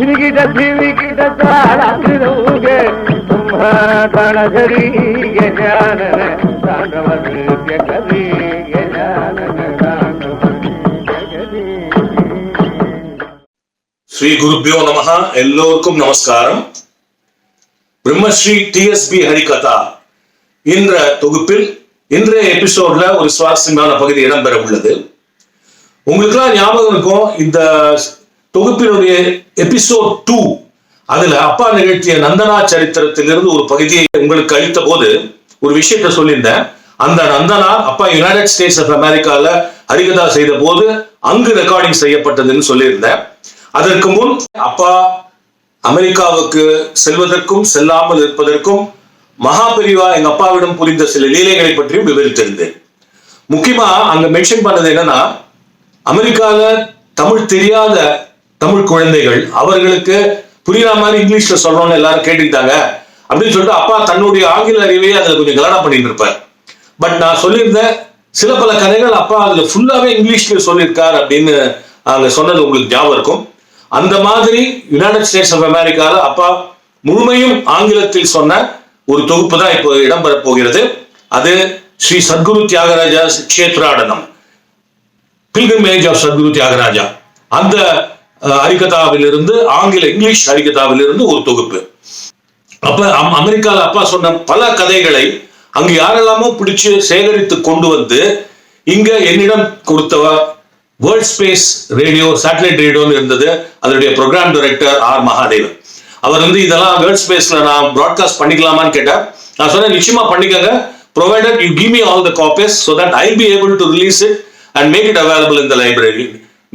ஸ்ரீ குருபியோ நமஹ. எல்லோருக்கும் நமஸ்காரம். பிரம்மஸ்ரீ TSB ஹரிகதா என்ற தொகுப்பில் இன்றைய எபிசோட்ல ஒரு சுவாரஸ்யமான பகுதி இடம்பெற உள்ளது. உங்களுக்குலாம் ஞாபகம் இருக்கும், இந்த தொகுப்பினுடைய எபிசோட் 2 அதுல அப்பா நிகழ்த்திய நந்தனா சரித்திரத்திலிருந்து ஒரு பகுதியை உங்களுக்கு அளித்த போது ஒரு விஷயத்த சொல்லியிருந்தேன். அந்த நந்தனா அப்பா யுனைடெட் ஸ்டேட்ஸ் ஆஃப் அமெரிக்கால ஹரிகதா செய்த போது அங்கு ரெக்கார்டிங் செய்யப்பட்டதுன்னு சொல்லியிருந்தேன். அதற்கு முன் அப்பா அமெரிக்காவுக்கு செல்வதற்கும் செல்லாமல் இருப்பதற்கும் மகா பெரிவா எங்க அப்பாவிடம் புரிந்த சில லீலைகளை பற்றியும் விவரித்திருந்தேன். முக்கியமா அங்க மென்ஷன் பண்ணது என்னன்னா, அமெரிக்கால தமிழ் தெரியாத தமிழ் குழந்தைகள் அவர்களுக்கு புரியுற மாதிரி இங்கிலீஷ்ல சொல்லணும்னு எல்லாரும் கேட்டுக்கிட்டாங்க அப்படின்னு சொல்லிட்டு அப்பா தன்னுடைய ஆங்கில அறிவையே அதுல கொஞ்சம் கலனா பண்ணிட்டு இருப்பார். பட் நான் சொல்லியிருந்தேன், சில பல கதைகள் அப்பா அதுல ஃபுல்லாவே இங்கிலீஷ்ல சொல்லியிருக்கார் அப்படின்னு அங்க சொன்னது உங்களுக்கு ஞாபகம் இருக்கும். அந்த மாதிரி யுனைடெட் ஸ்டேட்ஸ் ஆஃப் அமெரிக்கால அப்பா முழுமையும் ஆங்கிலத்தில் சொன்ன ஒரு தொகுப்பு தான் இப்போ இடம்பெற போகிறது. அது ஸ்ரீ சத்குரு தியாகராஜா கஷேத்ராடனம், பில்கிரிமேஜ் ஆஃப் சத்குரு தியாகராஜா, அந்த ஹரிகதாவிலிருந்து இங்கிலீஷ் ஹரிகதாவிலிருந்து ஒரு தொகுப்பு. அப்ப அமெரிக்கால அப்பா சொன்ன பல கதைகளை அங்கு யாரெல்லாமோ பிடிச்சு சேகரித்து கொண்டு வந்து இங்க என்னிடம் கொடுத்தவ வேர்ல்ட் ஸ்பேஸ் ரேடியோ, சேட்டலைட் ரேடியோன்னு இருந்தது. அதனுடைய ப்ரோக்ராம் டைரக்டர் ஆர் மகாதேவன். அவர் இதெல்லாம் வேர்ல்ட் ஸ்பேஸ்ல நான் பிராட்காஸ்ட் பண்ணிக்கலாமான்னு கேட்டார். நான் சொன்னேன், நிச்சயமா பண்ணிக்கங்க, provided you give me all the copies so that I'll be able to release it and make it available in the library,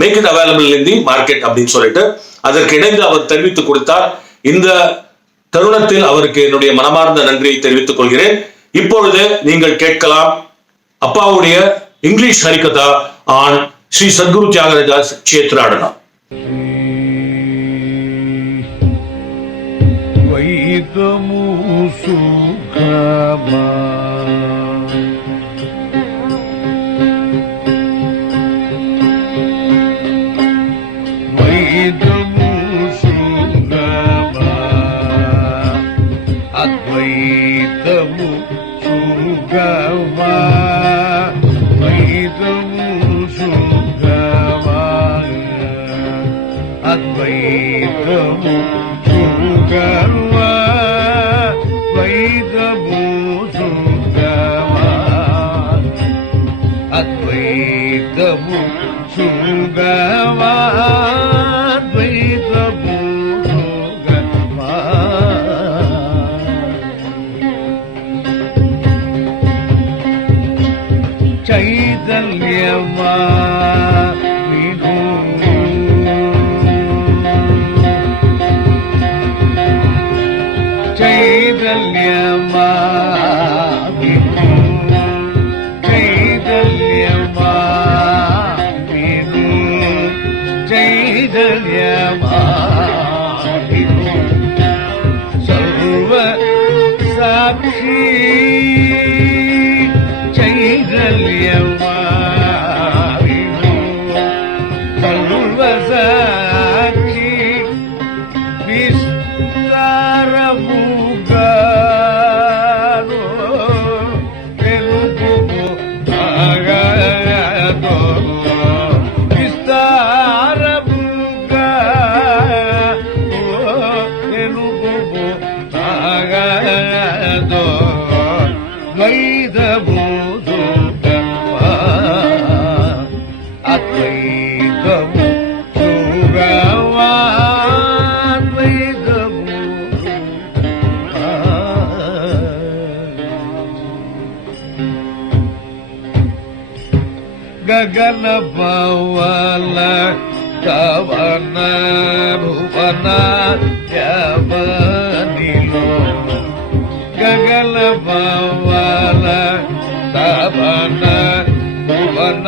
make it available in the market அப்படின்னு சொல்லிட்டு அதற்கு இணைந்து அவர் தெரிவித்துக் கொடுத்தார். இந்த தருணத்தில் அவருக்கு என்னுடைய மனமார்ந்த நன்றியை தெரிவித்துக் கொள்கிறேன். இப்பொழுது நீங்கள் கேட்கலாம் அப்பாவுடைய இங்கிலீஷ் ஹரிகதா ஆன் ஸ்ரீ சத்குரு தியாகராஜா கஷேத்ராடனம். வைதமு சுகமா வைதமு சுகமா அத்வைதமு சுகமா வைதமு சுகமா அத்வைதமு சுகமா வைதமு சுகமா அத்வைதமு சுகமா அத்வைதமு சுகமா சைதன்யமா चैतन्यमा विनु चैतन्यमा विनु चैतन्यमा विनु सर्व साक्षी चैतन्यमा विनु सर्व साक्षी विस्तारमु गगन पवन कवन भुवन यवनिलो गगन पवन कवन भुवन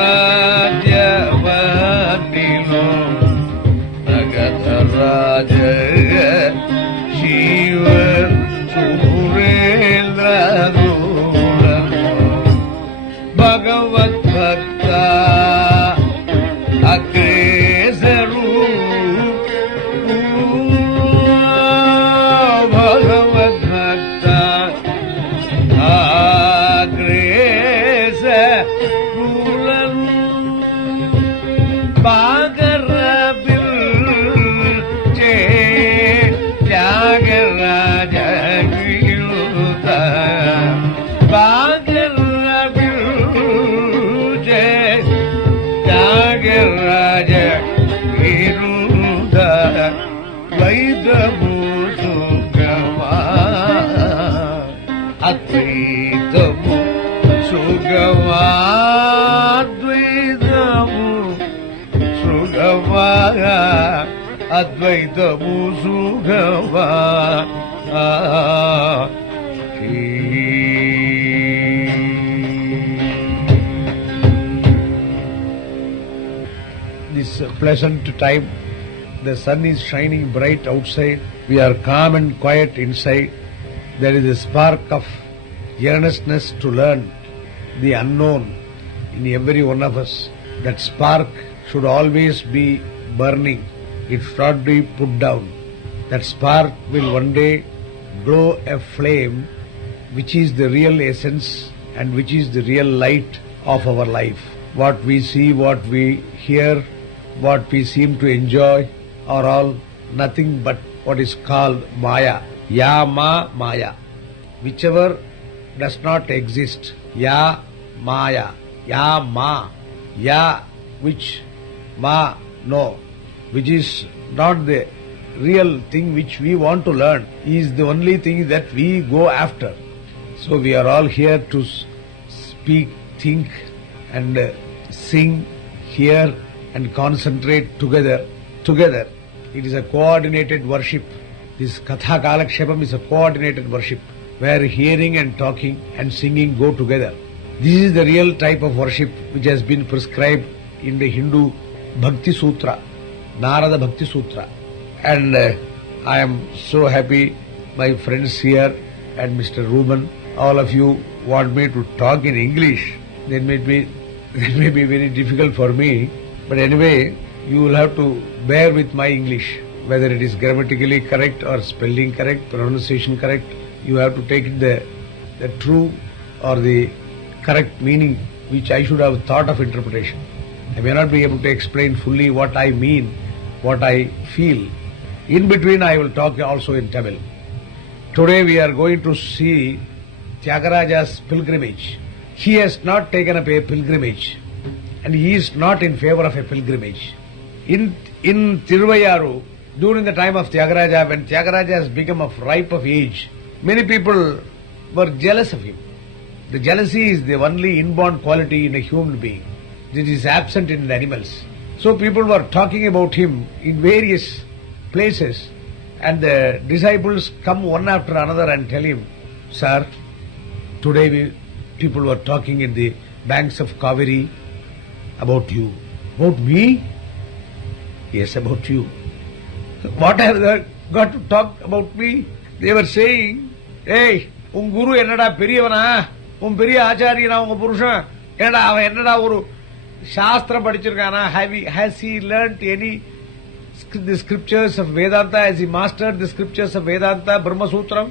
यवनिलो नगत राज शिव सुरेंद्र भगवत भक्ता अग्रेसरू ద్వైతము సుఖమా అద్వైతము సుఖమా ద్వైతము సుఖమా అద్వైతము సుఖమా This pleasant time, the sun is shining bright outside, we are calm and quiet inside. There is a spark of earnestness to learn the unknown in every one of us. That spark should always be burning, it should not be put down. That spark will one day glow a flame which is the real essence and which is the real light of our life. What we see, what we hear, what we seem to enjoy are all nothing but what is called Maya. Ya Ma Maya. Whichever does not exist. Ya Maya. Ya Ma. Ya which Ma no. Which is not the real thing which we want to learn. Is the only thing that we go after. So we are all here to speak, think and sing, hear and concentrate together. It is a coordinated worship. This Katha Kalakshepam is a coordinated worship where hearing and talking and singing go together. This is the real type of worship which has been prescribed in the Hindu Bhakti Sutra, Narada Bhakti Sutra. And I am so happy my friends here and Mr. Ruben, all of you want me to talk in English. That may be very difficult for me. But anyway, you will have to bear with my English, whether it is grammatically correct or spelling correct, pronunciation correct. You have to take it the true or the correct meaning which I should have thought of interpretation. I may not be able to explain fully what I mean, what I feel. In between I will talk also in Tamil. Today we are going to see Tyagaraja's pilgrimage. He has not taken up a pilgrimage. And he is not in favor of a pilgrimage. In Thiruvayaru, during the time of Tyagaraja, when Tyagaraja has become of ripe of age, many people were jealous of him. The jealousy is the only inborn quality in a human being. It is absent in animals. So people were talking about him in various places, and the disciples come one after another and tell him, "Sir, today people were talking in the banks of Kaveri about you." "About me?" "Yes, about you." "What have they got to talk about me?" They were saying, "Hey, un guru ennada periyavana, un periya achariyana unga purushan, ennada avan ennada oru shastra padichirukana, has he learnt any the scriptures of Vedanta, has he mastered the scriptures of Vedanta, Brahma Sutram?"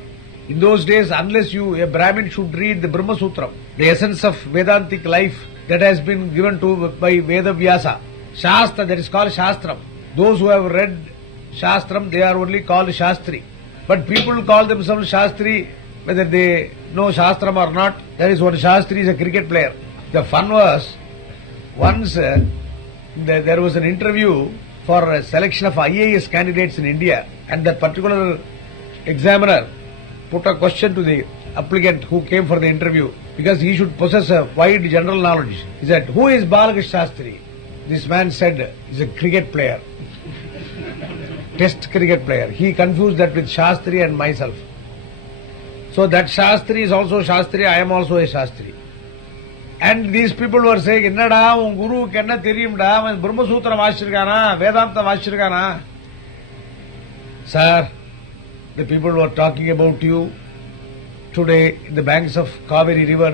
In those days, unless a Brahmin should read the Brahma Sutram, the essence of Vedantic life that has been given to by Veda Vyasa. Shastra, that is called Shastram. Those who have read Shastram, they are only called Shastri. But people call themselves Shastri, whether they know Shastram or not. There is one Shastri is a cricket player. The fun was, once there was an interview for a selection of IAS candidates in India, and that particular examiner put a question to the applicant who came for the interview, because he should possess a wide general knowledge. He said, "Who is Balakrish Shastri?" This man said, "He's a cricket player." Test cricket player. He confused that with Shastri and myself. So that Shastri is also Shastri, I am also a Shastri. And these people were saying, "Ennada un guru ku enna theriyumda, avan Brahma Sutra vaasichirukana, Vedanta vaasichirukana." "Sir, the people were talking about you today in the banks of Kaveri river,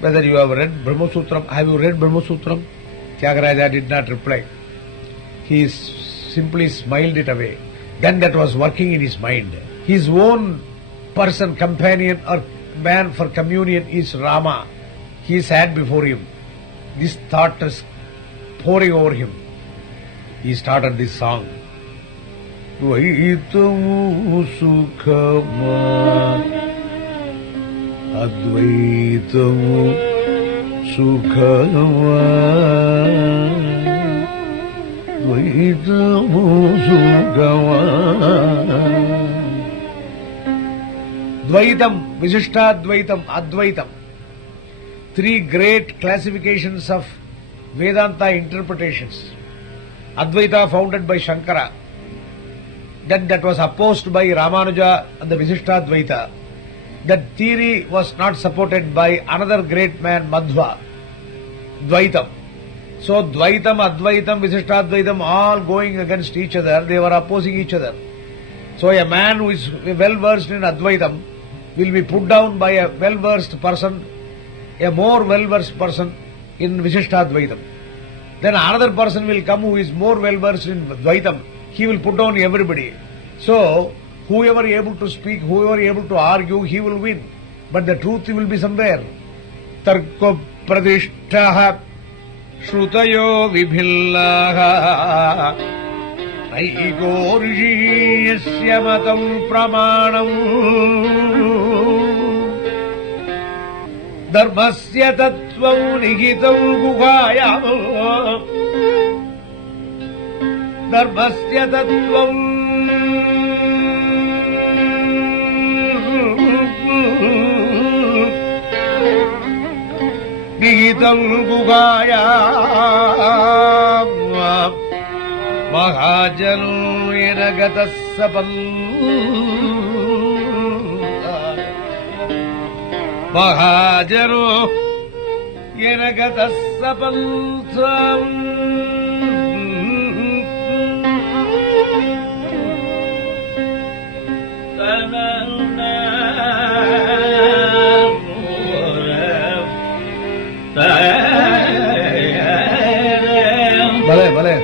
whether you have read Brahma Sutram. Have you read Brahma Sutram?" Tyagaraja did not reply. He simply smiled it away. Then that was working in his mind. His own person, companion or man for communion is Rama. He is had before him. This thought is pouring over him. He started this song. Dvaitamu sukhama, Advaitamu sukhama, ద్వైతము సుఖమా. Dvaitam, Vishishtadvaitam, Advaitam. Three great classifications of Vedanta interpretations. Advaita founded by Shankara. Then that was opposed by Ramanuja and the Vishishtadvaita. That theory was not supported by another great man, Madhva. Dvaitam. So Dvaitam, Advaitam, Vishishtadvaitam all going against each other. They were opposing each other. So a man who is well versed in Advaitam will be put down by a well versed person, a more well versed person in Vishishtadvaitam. Then another person will come who is more well versed in Dvaitam. He will put down everybody. So whoever able to speak, whoever able to argue, he will win. But the truth will be somewhere. Tarko pradishtaha Shrutayo vibhillaha Naigo rishiyasya matam pramanam Dharmasya tattvam nihitam guhayam Dharmasya tattvam nihitam guhayam Mahajanu yenagatas sapal Mahajanu yenagatas sapal Bale, bale.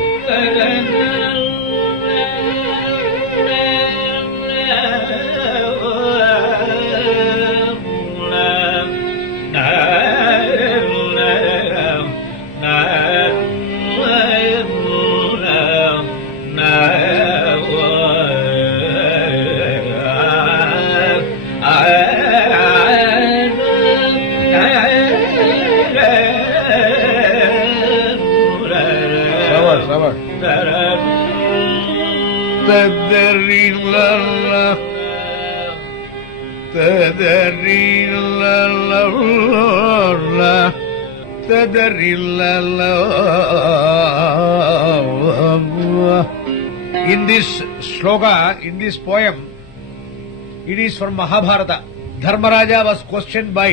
In this sloka, in this poem, it is from Mahabharata. Dharmaraja was questioned by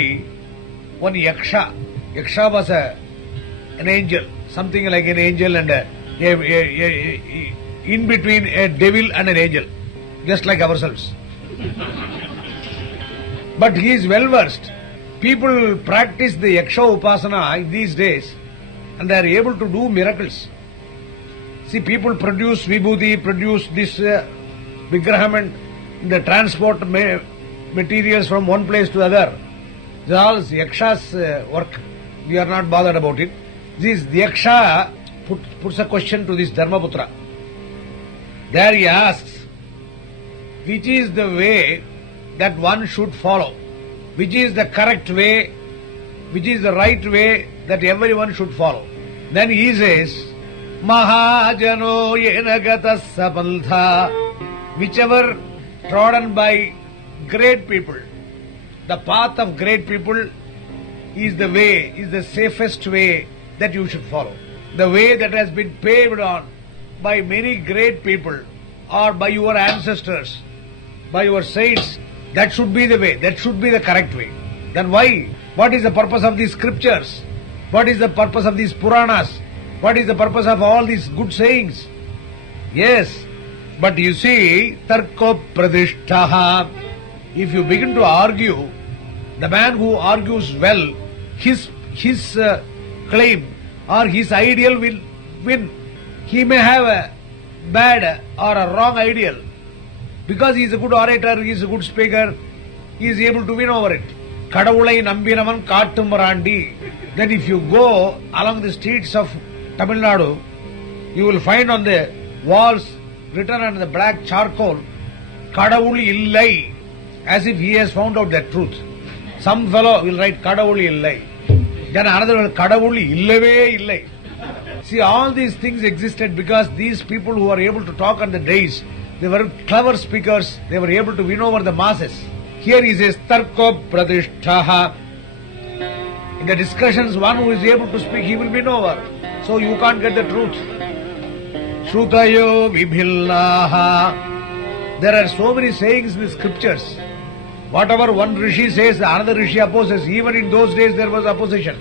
one Yaksha. Yaksha was an angel, something like an angel and in between a devil and an angel, just like ourselves. But he is well versed. People practice the Yaksha Upasana in these days and they are able to do miracles. See, people produce vibhuti, produce this vigraham and the transport materials from one place to other. This is all Yaksha's work. We are not bothered about it. This Yaksha puts a question to this Dharmaputra. There he asks, which is the way that one should follow? Which is the correct way? Which is the right way that everyone should follow? Then he says, Mahajano yenagata sapaltha, whichever trodden by great people, the path of great people is the way, is the safest way that you should follow. The way that has been paved on by many great people or by your ancestors, by your saints, that should be the way, that should be the correct way. Then why? What is the purpose of these scriptures? What is the purpose of these Puranas? What is the purpose of all these good sayings? Yes, but you see, tarko pradishtaha, if you begin to argue, the man who argues well, his claim or his ideal will win. He may have a bad or a wrong ideal. Because he is a good orator, he is a good speaker, he is able to win over it. Kadavulai Nambinavan Kattummarandi. Then if you go along the streets of Tamil Nadu, you will find on the walls written on the black charcoal, Kadavuli Illai, as if he has found out the truth. Some fellow will write Kadavuli Illai. Then another will Kadavuli Illave Illai. See, all these things existed because these people who were able to talk on the days, they were clever speakers, they were able to win over the masses. Here he says, Tarko Pradishtaha. In the discussions, one who is able to speak, he will win over. So you can't get the truth. Shrutayo Vibhillaha. There are so many sayings in the scriptures. Whatever one Rishi says, another Rishi opposes. Even in those days there was opposition.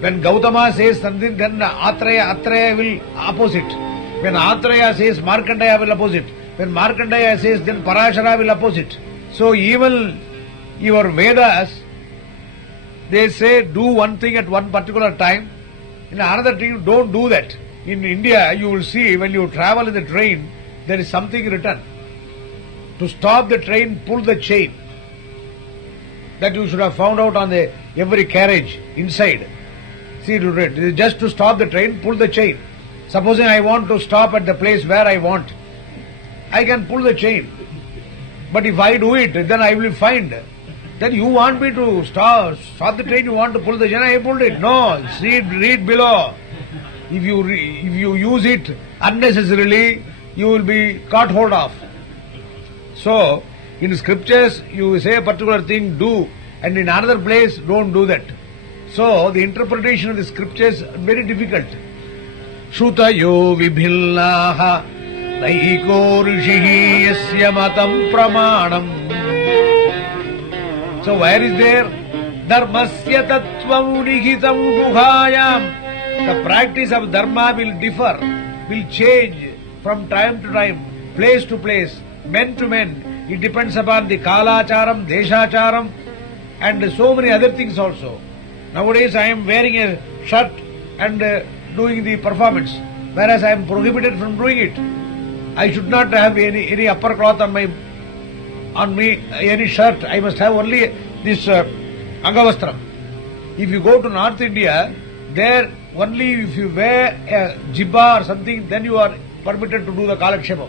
When Gautama says something, then Atreya will oppose it. When Atreya says, Markandeya will oppose it. When Markandeya says, then Parashara will oppose it. So even your Vedas, they say do one thing at one particular time. In another thing, don't do that. In India, you will see when you travel in the train, there is something written. To stop the train, pull the chain. That you should have found out on every carriage inside. See, just to stop the train, pull the chain. Supposing I want to stop at the place where I want, I can pull the chain. But if I do it, then I will find. Then you want me to stop the train, you want to pull the chain, I pulled it. No, read below. If you use it unnecessarily, you will be caught hold of. So, in scriptures, you say a particular thing, do, and in another place, don't do that. So, the interpretation of the scriptures is very difficult. Shrutayo Vibhillaha Naiko Rishihi Yasya Matam Pramanam. So, where is there? Dharmasya Tattvam Nihitam Guhayam. The practice of dharma will differ, will change from time to time, place to place, men to men. It depends upon the kalacharam, deshacharam, and so many other things also. Nowadays I am wearing a shirt and doing the performance, whereas I am prohibited from doing it. I should not have any upper cloth on me, any shirt. I must have only this angavastram. If you go to North India, there only if you wear a jibba or something, then you are permitted to do the kalakshepam.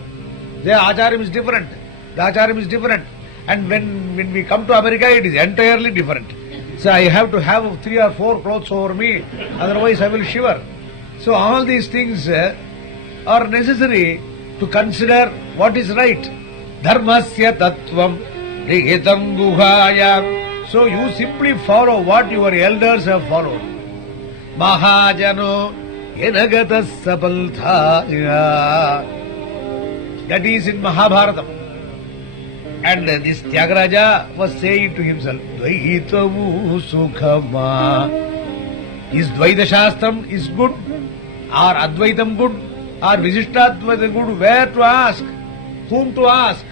Their acharam is different. The acharam is different. And when we come to America, it is entirely different. So I have to have 3 or 4 clothes over me, otherwise I will shiver. So all these things are necessary to consider what is right. Dharmasya tattvam rihitam guhaya. So you simply follow what your elders have followed. Mahajano yenagata sapalthaya. That is in Mahabharatam. And this Tyagaraja was saying to himself, Dvaitamu Sukhama. Is Dvaita Shastram is good? Or Advaitam good? Or Visishtadvaita good? Where to ask? Whom to ask?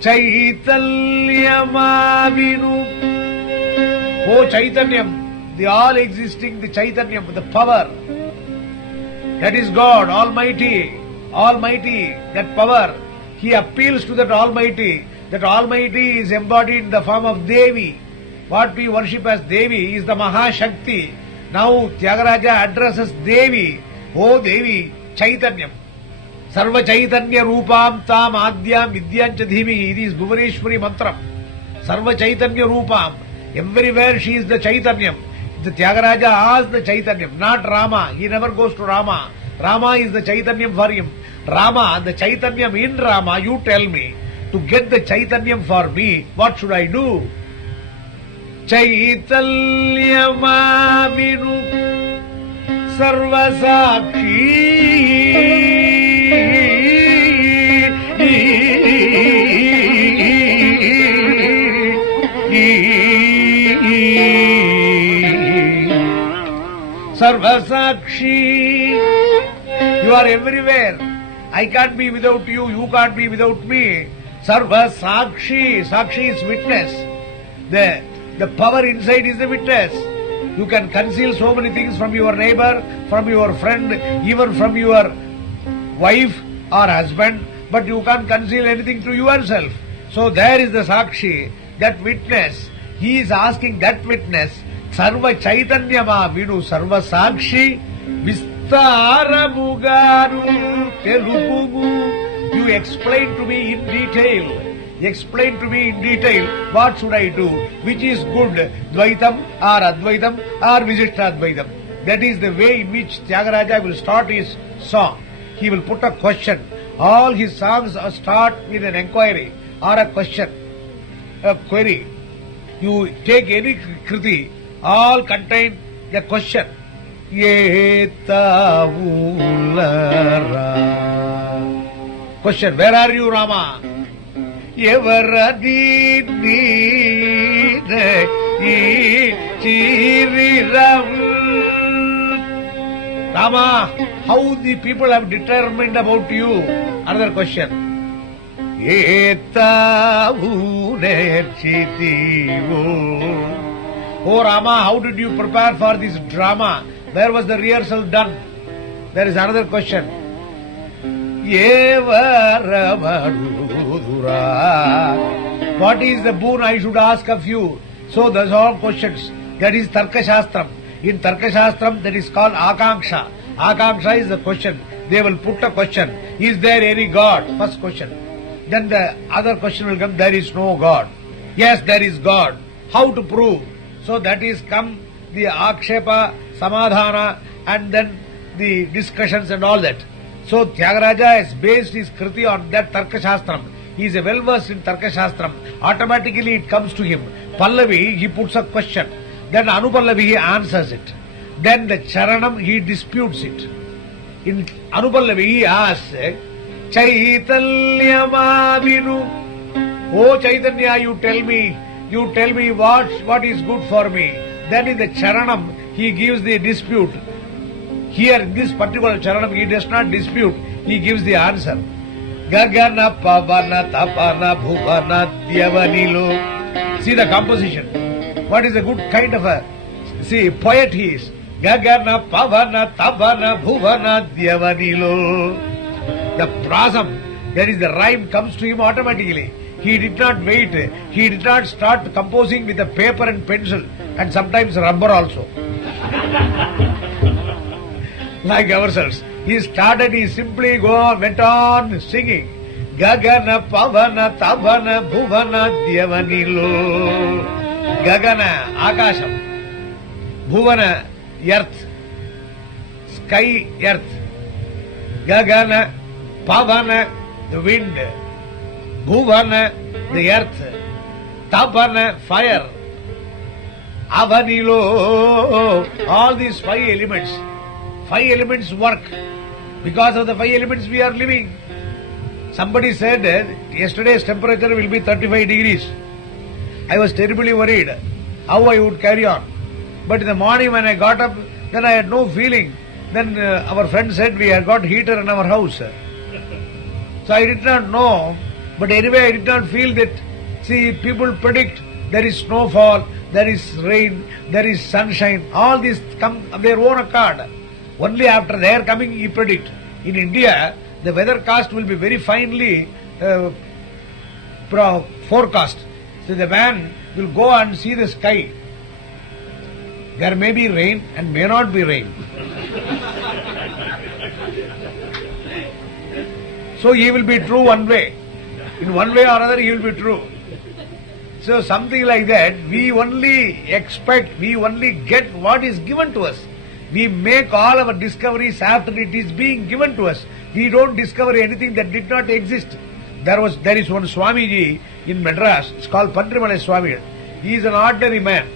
Chaitanyamavinu. Oh Chaitanyam, the all existing, the Chaitanyam, the power. That is God, Almighty, that power. He appeals to that Almighty. That Almighty is embodied in the form of Devi. What we worship as Devi is the Mahashakti. Now Tyagaraja addresses Devi. Oh Devi, Chaitanyam. Sarva Chaitanya Rupam Tam Adyam Vidyancha Dhimi. It is Bhuvaneshwari Mantra. Sarva Chaitanya Rupam. Everywhere she is the Chaitanyam. The Tyagaraja asks the Chaitanyam, not Rama. He never goes to Rama. Rama is the Chaitanyam for him. Rama, the Chaitanyam in Rama, you tell me. To get the Chaitanyam for me, what should I do? Chaitanyamavinu Sarvasakshi. You are everywhere. I can't be without you, you can't be without me. Sarvasakshi. Sakshi is witness. The power inside is the witness. You can conceal so many things from your neighbor, from your friend, even from your wife or husband, but you can't conceal anything to yourself. So there is the Sakshi, that witness. He is asking that witness, Sarva Chaitanyama Vinu Sarva Sakshi Vistara Mugaru Telugugu. You explain to me in detail. Explain to me in detail what should I do, which is good, Dvaitam or Advaitam or Visishtadvaitam. That is the way in which Tyagaraja will start his song. He will put a question. All his songs start with an enquiry or a question, a query. You take any kriti, all contain the question. Yetavulara. Question, where are you, Rama? Rama, how the people have determined about you? Another question. Oh Rama, how did you prepare for this drama? Where was the rehearsal done? There is another question. What is the boon I should ask of you? So those are all questions. That is Tarka Shastram. In Tarka Shastram, that is called Akanksha. Akanksha is the question. They will put a question. Is there any God? First question. Then the other question will come. There is no God. Yes, there is God. How to prove? So that is come the Akshepa, Samadhana, and then the discussions and all that. So Tyagaraja has based his kriti on that Tarka Shastram. He is well versed in Tarka Shastram. Automatically it comes to him. Pallavi, he puts a question. Then Anupallavi, he answers it. Then the Charanam, he disputes it. In Anupallavi, he asks, Chaitanyamavinu. Oh Chaitanya, you tell me what is good for me. Then in the Charanam, he gives the dispute. Here in this particular Charanam, he does not dispute, he gives the answer. Gagana Pavana Tapana Bhuvana Dyavanilo. See the composition. What is a good kind of a poet he is. Gagana Pavana Tapana Bhuvana Dyavanilo. The prasam, that is the rhyme, comes to him automatically. He did not wait. He did not start composing with a paper and pencil and sometimes rubber also. Like ourselves. He started, he simply went on singing. Gagana Pavana Tavana Bhuvana Dyavanilo. Gagana, Akasham. Bhuvana, earth. Sky, earth. Gagana, Pavana, the wind. Bhuvana, the earth. Tapana, fire. Avanilo, all these 5 elements. 5 elements work. Because of the 5 elements we are living. Somebody said yesterday's temperature will be 35 degrees. I was terribly worried how I would carry on. But in the morning when I got up, then I had no feeling. Then our friend said we had got heater in our house. So I did not know. But anyway, I did not feel that. See, people predict there is snowfall, there is rain, there is sunshine. All these come of their own accord. Only after their coming you predict. In India, the weathercast will be very finely forecast. So the man will go and see the sky. There may be rain and may not be rain. So he will be true one way. In one way or other he will be true. So something like that, we only expect, we only get what is given to us. We make all our discoveries after it is being given to us. We don't discover anything that did not exist. There is one Swamiji in Madras, it's called Pandrimalai Swami. He is an ordinary man.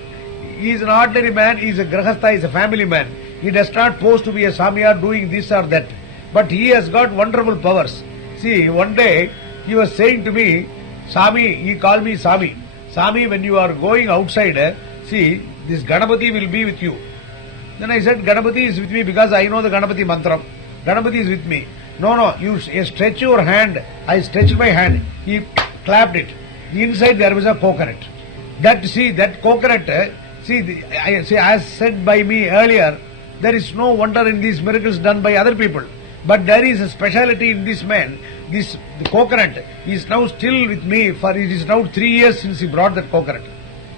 He is a grahastha, he is a family man. He does not pose to be a Samyar doing this or that. But he has got wonderful powers. See, one day he was saying to me, Sami, he called me Sami. Sami, when you are going outside, see, this Ganapati will be with you. Then I said, Ganapati is with me because I know the Ganapati mantram. Ganapati is with me. No, you stretch your hand. I stretched my hand. He clapped it. Inside there was a coconut. That coconut, as said by me earlier, there is no wonder in these miracles done by other people. But there is a speciality in this man. The coconut is now still with me, for it is now 3 years since he brought that coconut.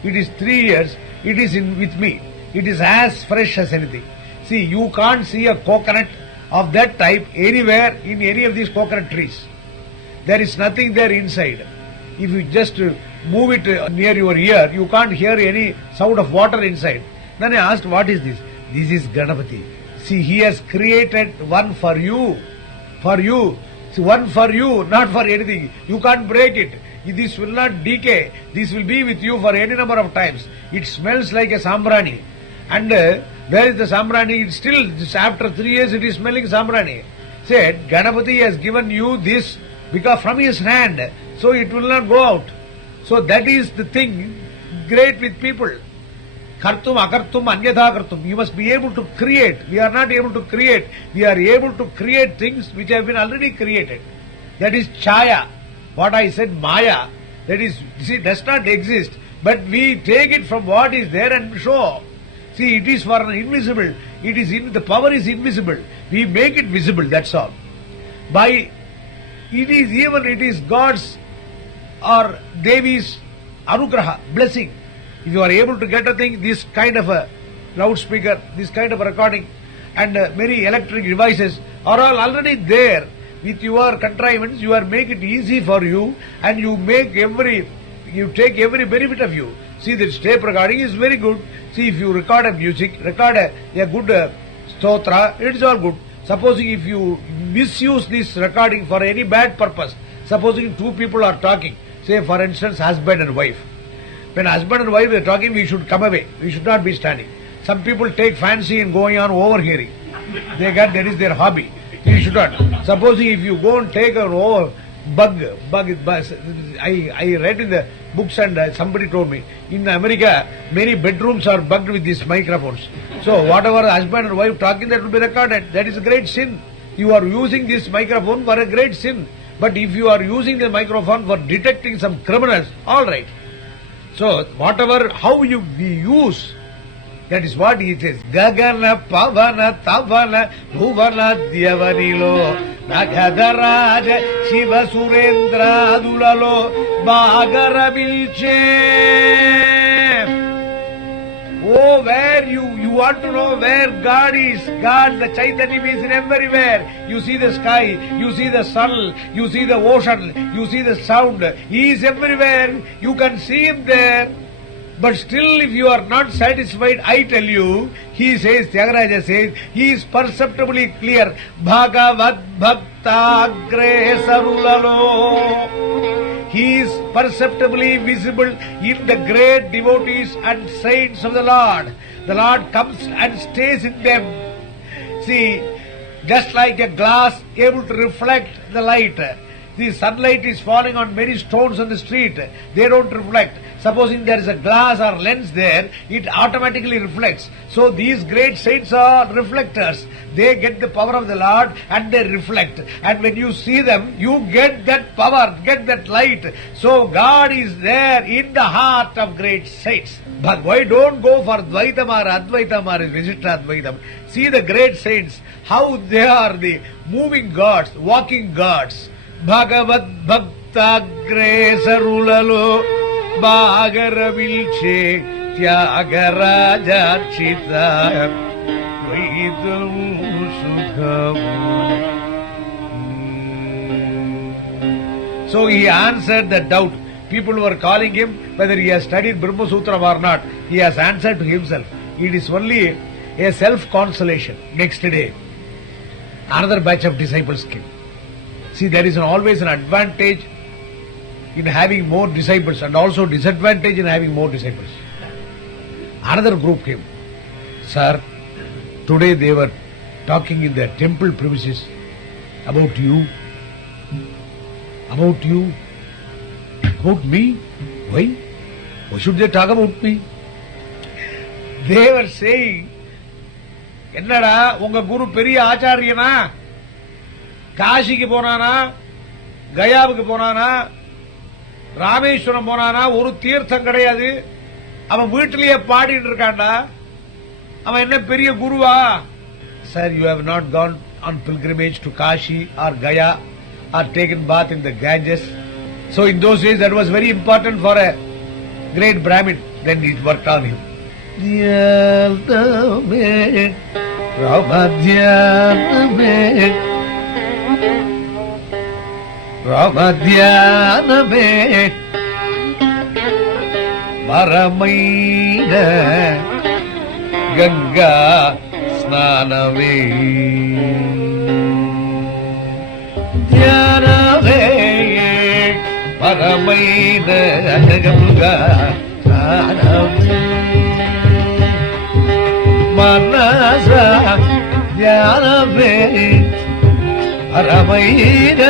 It is 3 years, it is with me. It is as fresh as anything. See, you can't see a coconut of that type anywhere in any of these coconut trees. There is nothing there inside. If you just move it near your ear, you can't hear any sound of water inside. Then I asked, what is this? This is Ganapati. See, he has created one for you. For you. See, one for you, not for anything. You can't break it. This will not decay. This will be with you for any number of times. It smells like a sambrani. And where is the sambrani? It's still, after 3 years, it is smelling sambrani. Said, Ganapati has given you this because from his hand. So it will not go out. So that is the thing great with people. Kartum, akartum, anyatha kartum. You must be able to create. We are not able to create. We are able to create things which have been already created. That is chaya. What I said, maya. That is, see, does not exist. But we take it from what is there and show. See, it is for an invisible. It is the power is invisible. We make it visible, that's all. By, it is God's or Devi's anugraha, blessing. If you are able to get a thing, this kind of a loudspeaker, this kind of a recording, and many electric devices are all already there. With your contrivance, you are make it easy for you, and you take every benefit of you. See, this tape recording is very good. See, if you record a music, record a good stotra, it is all good. Supposing if you misuse this recording for any bad purpose, supposing two people are talking, say for instance husband and wife. When husband and wife are talking, we should come away. We should not be standing. Some people take fancy in going on overhearing. That is their hobby. You should not. Supposing if you go and take an bug. I read in the books and somebody told me, in America, many bedrooms are bugged with these microphones. So whatever the husband and wife talking, that will be recorded. That is a great sin. You are using this microphone for a great sin. But if you are using the microphone for detecting some criminals, all right. So whatever, how we use, that is what he says. Gagana pavana tavana bhuvana dyavanilo nagadaraja shiva surendra adulalo bagara vilche. Oh, where you want to know where God is. God, the Chaitanya is everywhere. You see the sky, you see the sun, you see the ocean, you see the sound. He is everywhere. You can see Him there. But still, if you are not satisfied, I tell you, he says, Tyagaraja says, he is perceptibly clear. Bhagavad Bhakta Agre Sarulalo. He is perceptibly visible in the great devotees and saints of the Lord. The Lord comes and stays in them. See, just like a glass able to reflect the light. The sunlight is falling on many stones on the street. They don't reflect. Supposing there is a glass or lens there, it automatically reflects. So these great saints are reflectors. They get the power of the Lord and they reflect. And when you see them, you get that power, get that light. So God is there in the heart of great saints. But why don't go for Dvaitam or Advaitam or Visishta Advaitam? See the great saints, how they are the moving gods, walking gods. Bhagavad Bhaktagre Sarulalo Bhagara Vilche Tyagaraja Chita Vaidam Sukham. So he answered the doubt. People were calling him whether he has studied Brahma Sutra or not. He has answered to himself. It is only a self-consolation. Next day, another batch of disciples came. See, there is always an advantage in having more disciples and also disadvantage in having more disciples. Another group came. Sir, today they were talking in the temple premises about you. About you. About me? Why? Why should they talk about me? They were saying, Ennada, unga guru periya acharyana, காசிக்கு போனானா, கயாவுக்கு போனானா, ராமேஸ்வரம் போனானா, ஒரு தீர்த்தம் கிடையாது. அவன் வீட்டிலேயே பாடிட்டு இருக்கான்டா. அவன் என்ன பெரிய குருவா? Sir, you have not gone on pilgrimage to Kashi or Gaya or taken bath in the Ganges. So in those days that was very important for a great Brahmin. Then it worked on him. Ramadhyana Maramaina Ganga స్నానమే ధ్యానమే పరమైన గంగా స్నానమే మనస ధ్యానమే పరమైన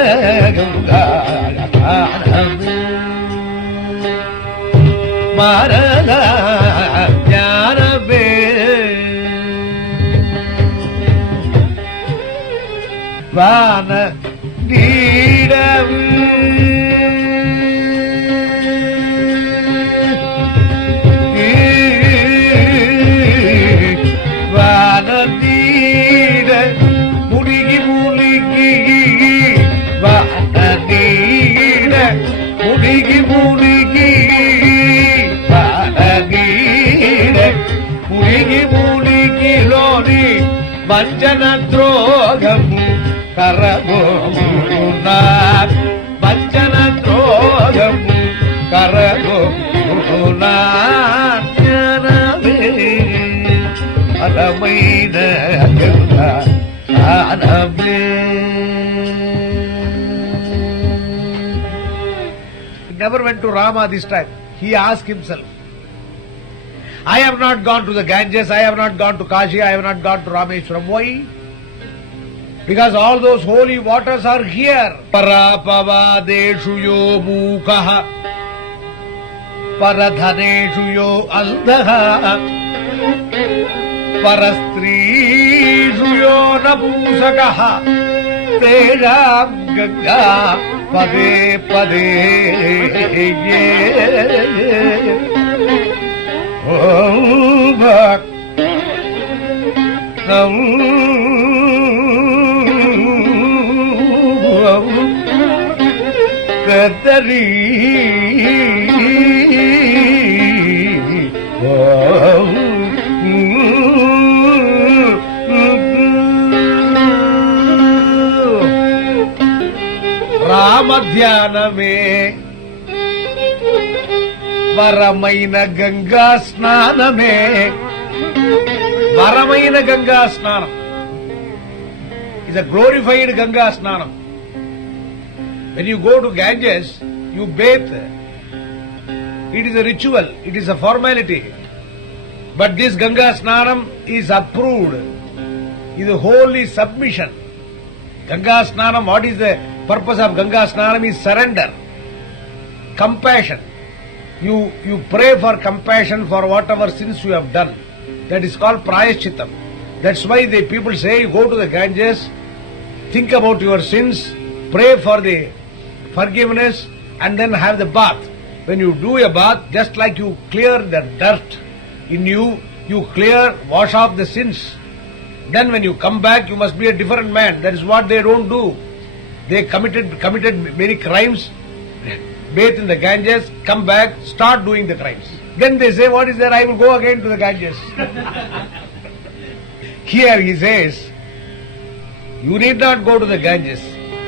గంగా స్నానమే మరణ జ్ఞానమే వాన నీడమే వాన నీడ మునిగి మునిగి వాన నీడ మునిగి మునిగి మునిగి మునిగిలోని వంచన ద్రోగము కరగోమునా వంచన ద్రోగము కరగోమునా జ్ఞానమే పరమైన Ganga స్నానమే. He never went to Rama this time. He asked himself, I have not gone to the Ganges, I have not gone to Kashi, I have not gone to Rameshwaram. Why? Because all those holy waters are here. Parapavadeshu yo mukha, paradhaneshu yo aldha, parastrishu yo napusakaha, tejam ganga pade pade రామధ్యానమే వరమైన Ganga స్నానమే వరమైన Ganga స్నానం is a glorified Ganga Snanam. When you go to Ganges, you bathe. It is a ritual, it is a formality. But this Ganga Snanam is approved. It is a holy submission. Ganga Snanam, what is the purpose of Ganga Snanam? Is surrender, compassion. You pray for compassion for whatever sins you have done. That is called Prayashchitam. That's why the people say, you go to the Ganges, think about your sins, pray for the forgiveness, and then have the bath. When you do a bath, just like you clear the dirt in you, you wash off the sins. Then when you come back, you must be a different man. That is what they don't do. They committed many crimes, bathe in the Ganges, come back, start doing the crimes. Then they say, what is there? I will go again to the Ganges. Here he says, you need not go to the Ganges.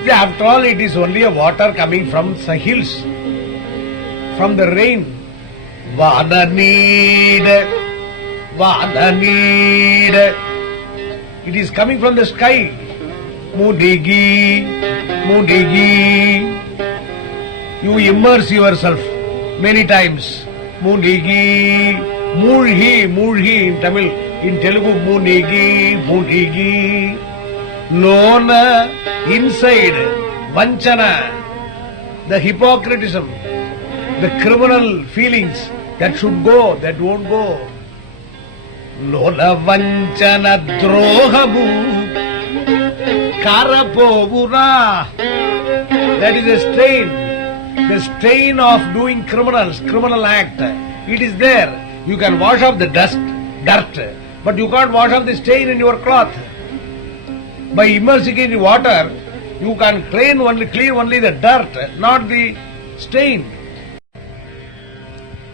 After all, it is only a water coming from the hills, from the rain. Vana need. It is coming from the sky. Mudigi. You immerse yourself many times. Mudigi. Mulhi in Tamil. In Telugu, Mudigi. Lona, inside, Vanchana, the hypocritism, the criminal feelings that should go, that won't go. Lona Vanchana Drohamu Karapovura. That is the stain of doing criminal act. It is there. You can wash off the dirt, but you can't wash off the stain in your cloth. By immersing in water, you can clean only the dirt, not the stain.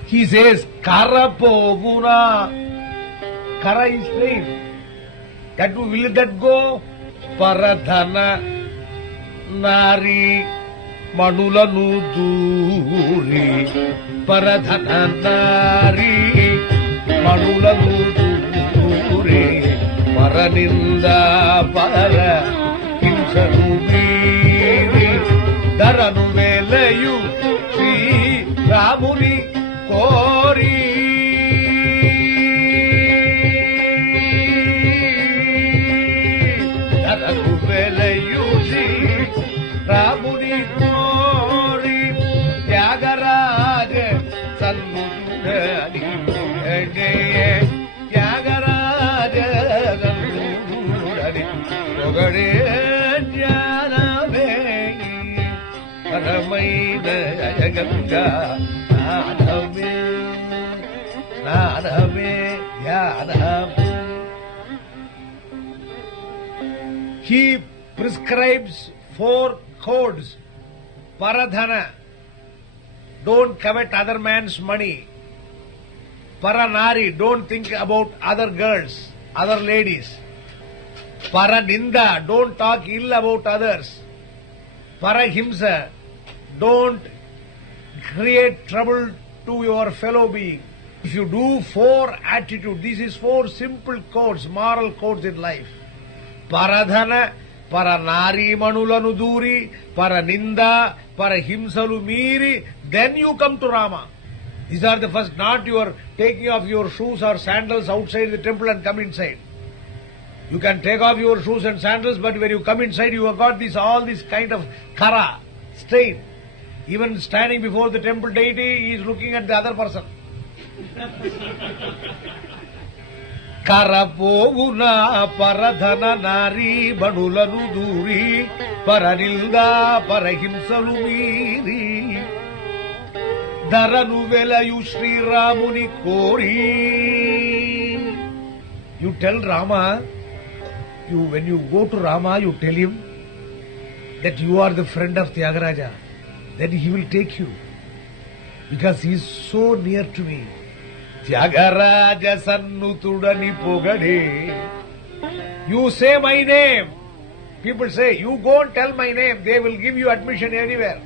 He says, Kara povuna. Kara is stain. Will that go? Paradhana nari manula nuduri. Paradhana nari manula nuduri. Paraninda para Kinsanubiri Daranu Velayu Sri Ramuni Kori Daranu Velayu Sri Ramuni Kori Tyagaraja Sannudani Tyagaraja Sannudani Sogade Jyaname Paramaina Jaganga Snaname Snaname Jyaname. He prescribes 4 codes. Paradhana, don't covet other man's money. Paranari, don't think about other girls, other ladies. Paraninda, don't talk ill about others. Parahimsa, don't create trouble to your fellow being. If you do 4 attitude, this is 4 simple codes, moral codes in life. Paradhana, Paranari manulanu duri, Paraninda, Parahimsalu miri, then you come to Rama. These are the first, not your taking off your shoes or sandals outside the temple and come inside. You can take off your shoes and sandals, but when you come inside, you have got all this kind of kara, stain. Even standing before the temple deity, he is looking at the other person. Karapoguna paradhana nari banulanu duri paranilda parahimsalumiri daranu velayu Sri Ramuni kori. You tell Rama, when you go to Rama, you tell him that you are the friend of Tyagaraja. Then he will take you because he is so near to me. Tyagaraja Sannutudani Pogade. You say my name. People say, you go and tell my name. They will give you admission anywhere.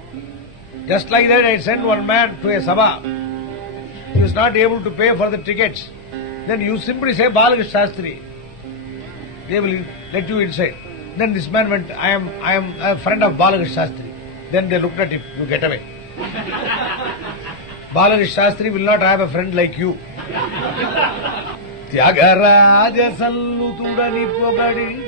Just like that, I sent one man to a sabha. He was not able to pay for the tickets. Then you simply say Balakrishna Shastri. They will let you inside. Then this man went, I am a friend of Balakrishna Shastri. Then they looked at him, you get away. Balakrishna Shastri will not have a friend like you. Tyagaraja Sannutudani Pogadi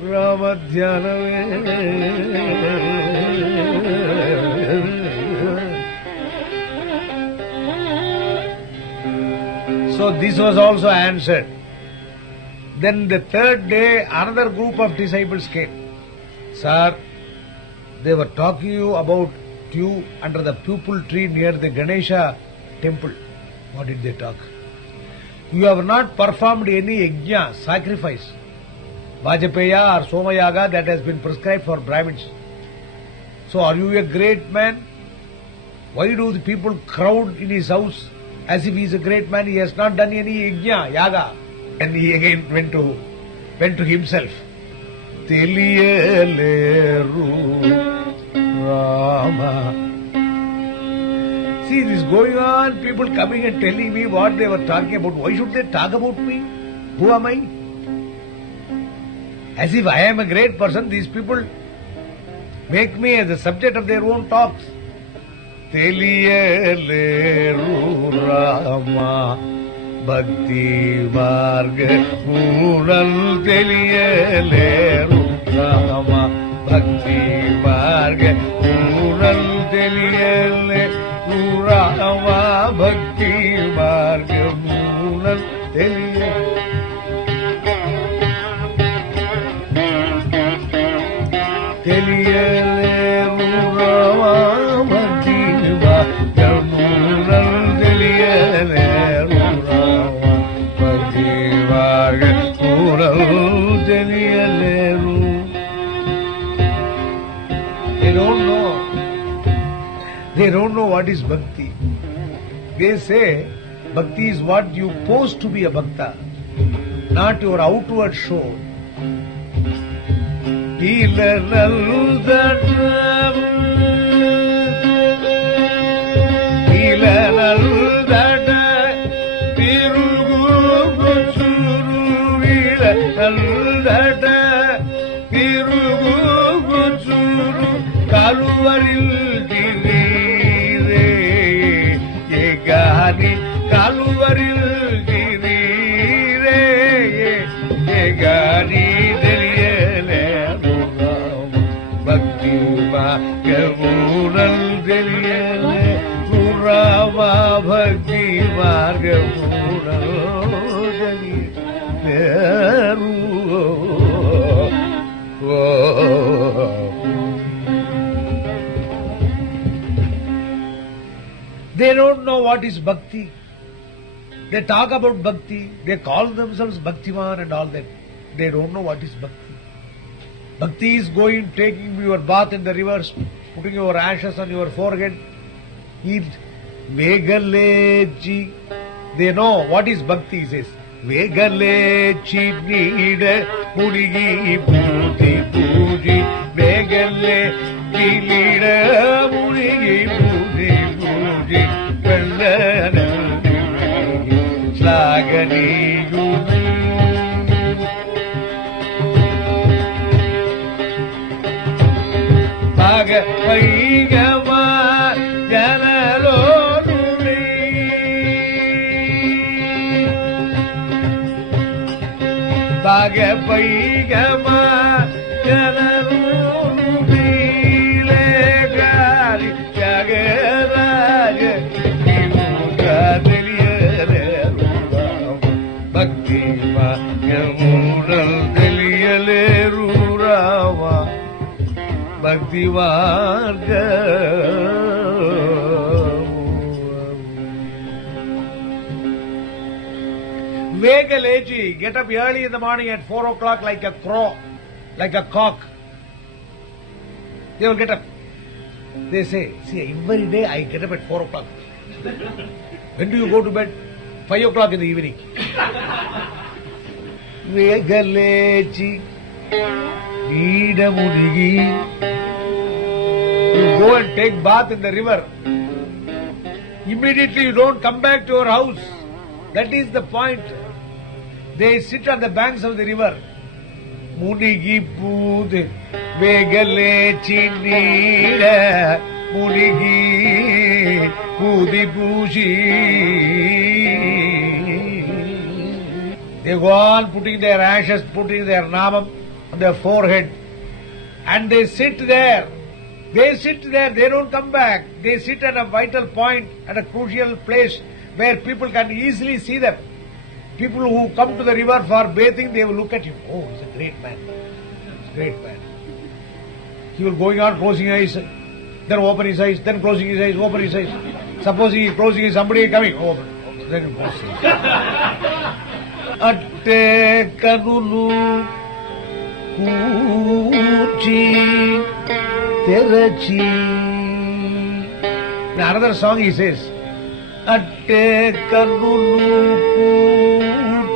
Ramadhyanave. So this was also answered. Then the 3rd day, another group of disciples came. Sir, they were talking about you under the pupil tree near the Ganesha temple. What did they talk? You have not performed any yajna, sacrifice, Vajapaya or Somayaga that has been prescribed for Brahmins. So are you a great man? Why do the people crowd in his house as if he is a great man? He has not done any yajna, yaga. And he again went to himself. Teliyaleru Rama. See, this going on, people coming and telling me what they were talking about. Why should they talk about me? Who am I? As if I am a great person, these people make me as the subject of their own talks. Teliyaleru Rama Bhakti Marga Gunal Teliyaleru Rama Bhakti Marga Gunal Teliyaleru Rama Bhakti Marga Gunal Teliyaleru. Teliyaleru Rama Bhakti Marga Gunal Teliyaleru Rama Bhakti Marga Gunal Teliyaleru. They don't know what is bhakti. They say bhakti is what you pose to be a bhakta, not your outward show. कालुवरिल गिरीरे ये गानी कालुवरिल गिरीरे ये गानी दलियले भक्ति मार्गमूरल दलियले पुरावा भक्ति मार्गमूरल दलियले They don't know what is bhakti. They talk about bhakti. They call themselves Bhaktiman and all that. They don't know what is bhakti. Bhakti is going, taking your bath in the rivers, putting your ashes on your forehead. Eat Vegalechi. They know what is bhakti, he says. Vegalechi need Mudigi Puti Puji. Vegalechi need Mudigi Puti Puji. Slagani Paga Paigama Janalo Paga Paigama Janalo Legari Jagaraja Bhakti Mayamural Deliyale Rurava Bhakti Varga Vegaleji, get up early in the morning at 4 o'clock like a crow, like a cock. They will get up. They say, see, every day I get up at 4 o'clock. When do you go to bed? 5 o'clock in the evening. Vegalechi, Ida Mudigi. You go and take bath in the river. Immediately you don't come back to your house. That is the point. They sit on the banks of the river. Munigi Pud, Vegalechi Nida, Munigi Pudi Puji. They go on putting their ashes, putting their namam on their forehead, and they sit there. They sit there, they don't come back. They sit at a vital point, at a crucial place where people can easily see them. People who come to the river for bathing, they will look at him. Oh, he's a great man. He's a great man. He will going on closing his eyes, then open his eyes, then closing his eyes, open his eyes. Suppose he is closing his, somebody is coming, open. Then he closes. Atte kanulu kuchi terachi. In another song he says, Atte kanulu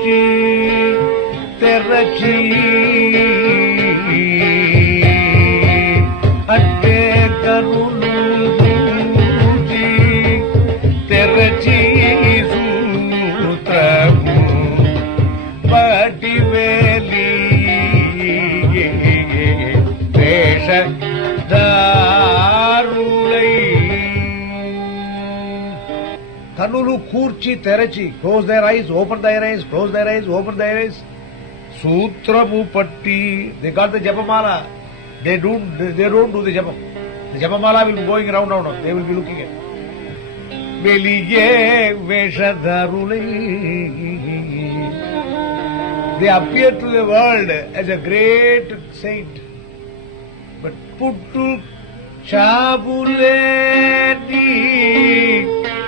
kuchi terachi. Atte kanulu kuchi terachi sutramu pativeli pesha darulai. Kanulu kurchi terachi. Close their eyes, open their eyes, close their eyes, open their eyes. Sutramu patti. They got the Japamala. They don't do the Japam. The Japamala will be going round. They will be looking at. Velige Veshadarule. They appear to the world as a great saint. But Puttu Chabuleni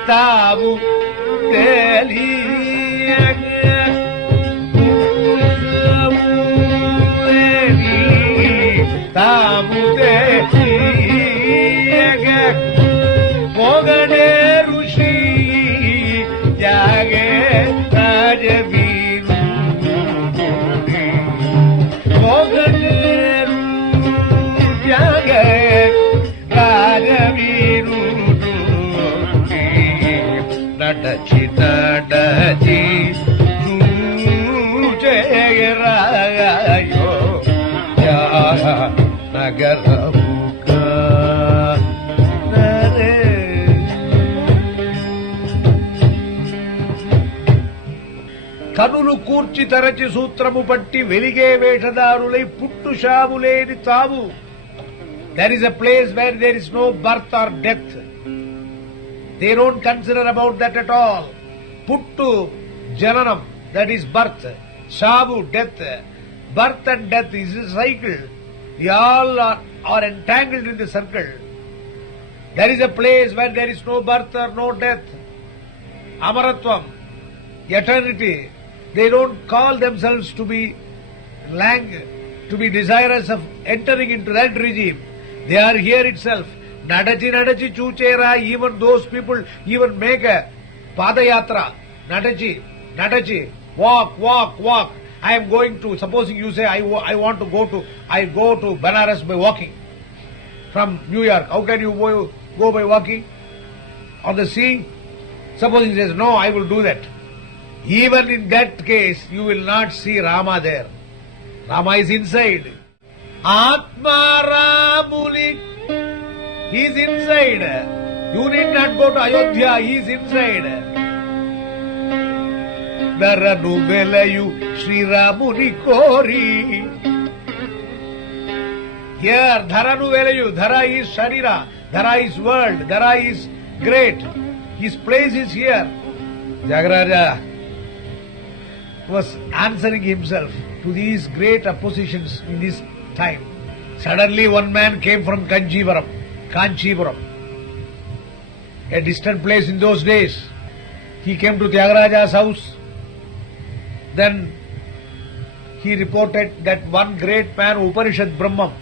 Tabu Teliyaga. Tabu Teliyaga. Mogane Rushi Jage Rajaviru. Mogane Jage Rajaviru. Natachita కనులు కూర్చి తరచి సూత్రము పట్టి వెలిగే వేషధారులై పుట్టు శాములేని తావు. There is a place where there is no birth or death. They don't consider about that at all. Puttu jananam, that is birth. Shavu, death. Birth and death is a cycle. We all are entangled in the circle. There is a place where there is no birth or no death. Amaratvam, eternity. They don't call themselves to be desirous of entering into that regime. They are here itself. Nadachi chuchera, even those people even make a padayatra. Nadachi, walk. I am going to, supposing you say I go to Banaras by walking from New York. How can you go by walking on the sea? Supposing he says, no, I will do that. Even in that case, you will not see Rama there. Rama is inside. Atma Ramuli, he is inside. You need not go to Ayodhya, he is inside. Dharanu velayu Sri Ramuni kori. Here, Dharanu velayu, Dhara is Sharira, Dhara is world, Dhara is great. His place is here. Tyagaraja was answering himself to these great oppositions in this time. Suddenly one man came from Kanchipuram, a distant place in those days. He came to Tyagaraja's house. Then he reported that one great man, Upanishad Brahmam,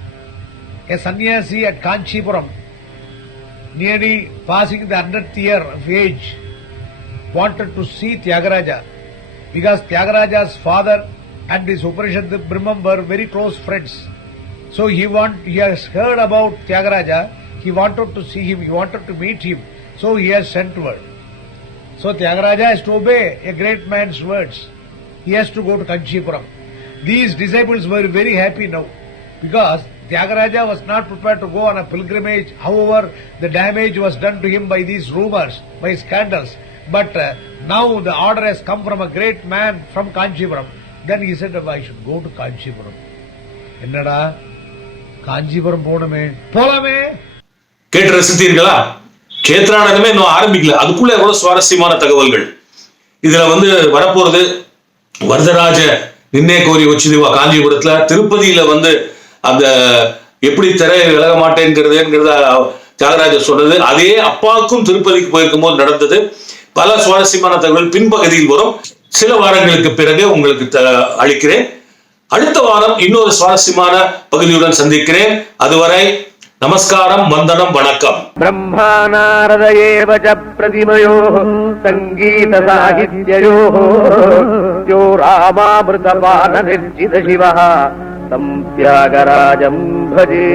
a sannyasi at Kanchipuram, nearly passing the 100th year of age, wanted to see Tyagaraja because Tyagaraja's father and this Upanishad Brahmam were very close friends. So he has heard about Tyagaraja, he wanted to see him, he wanted to meet him, so he has sent word. So Tyagaraja has to obey a great man's words. He has to go to Kanchipuram. These disciples were very happy now because Tyagaraja was not prepared to go on a pilgrimage. However, the damage was done to him by these rumors, by scandals. But now the order has come from a great man from Kanchipuram. Then he said, I should go to Kanchipuram. Ennada? Kanchipuram polame? கேட்டு ரசித்தீர்களா? கேத்ரானமே இன்னும் ஆரம்பிக்கல, அதுக்குள்ள எவ்வளவு சுவாரஸ்யமான தகவல்கள். இதுல வரப்போறது வரதராஜ நின்னே கோரி வச்சுதுவா காஞ்சிபுரத்துல, திருப்பதியில அந்த எப்படி திரை விலக மாட்டேங்கிறதுங்கிறத தியாகராஜர் சொன்னது, அதே அப்பாவுக்கும் திருப்பதிக்கு போயிருக்கும் போது நடந்தது. பல சுவாரஸ்யமான தகவல் பின்பகுதியில் வரும். சில வாரங்களுக்கு பிறகு உங்களுக்கு அளிக்கிறேன். அடுத்த வாரம் இன்னொரு சுவாரஸ்யமான பகுதியுடன் சந்திக்கிறேன். அதுவரை நமஸ்காரம், வந்தனம், வணக்கம். பிரம்மாநாரதயேவ பிரதிமயோ சங்கீத சாகித்யயோ யோ ராமாமிருதபான நிர்ஜித சிவः தம் தியாகராஜம் பஜே.